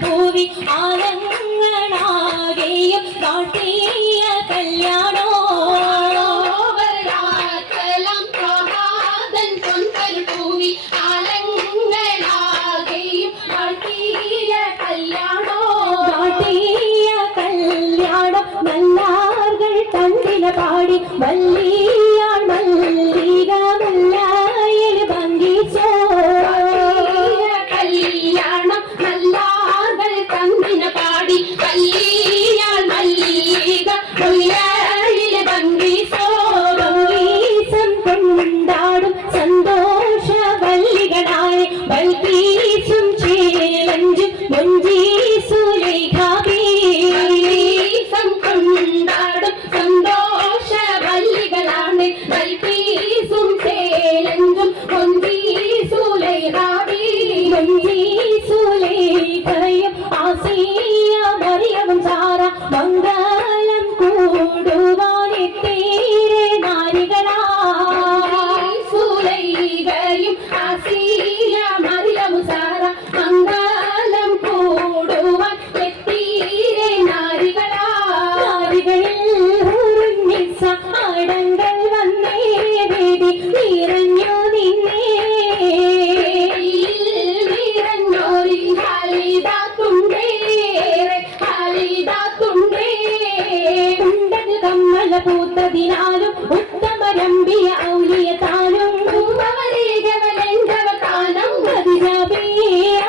പൂവി ആലങ്ങളാകെയും കാട്ടിയ കല്യാണോ നല്ലാർകൾ തണ്ടില പാടി വല്ലിയാൾ മല്ലിക മുല്ലായിൽ ഭംഗിച്ചോ കല്യാണം നല്ലാർകൾ തണ്ടില പാടി വല്ലിയാൾ മല്ലിക മുല്ലായിൽ ഭംഗിച്ചോ ഭംഗീസം കൊണ്ടാടും സന്തോഷ വല്ലികളായ വൽപീസും ചേലഞ്ചും മുഞ്ചീസുലേഖാബി കൊണ്ടാടും സന്തോഷ വല്ലികളാണ് വൽപീസും ചേലഞ്ചും മുഞ്ചീസുലേഖയും ആസിയ മറിയവും സാറ മംഗളം കൂടുവാനെത്തേറെ നാരികളാ സുലൈഖയും ആസിയ മറിയവും സാറ മംഗളം കൂടുവാൻ എത്തീരെ നാരികളാ അടങ്ങൾ വന്നേ വേദി നിറഞ്ഞു നിന്നേ നിറഞ്ഞോരി ഉണ്ടത് കമ്മല പൂത്തതിനാലും ഉത്തമരമ്പിയ ഔലിയത്താലും കാലം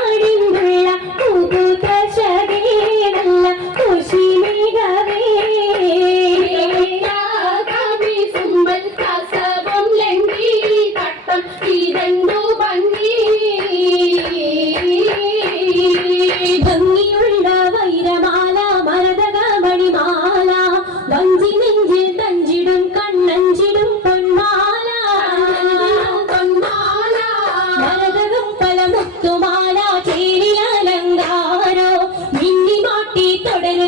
അടിന്നുള്ള പൂതശകേനല്ല കുശിമികവേ ഭംഗിയുള്ള വൈരമാല മരതക മണിമാല വഞ്ചി നെഞ്ചിൽ തഞ്ചിടും കണ്ണഞ്ചിടും പൊന്മാല മരതകം പല മുത്തുമാല ചേരിയ അലങ്കാരോ മിന്നി മാട്ടി തുടരും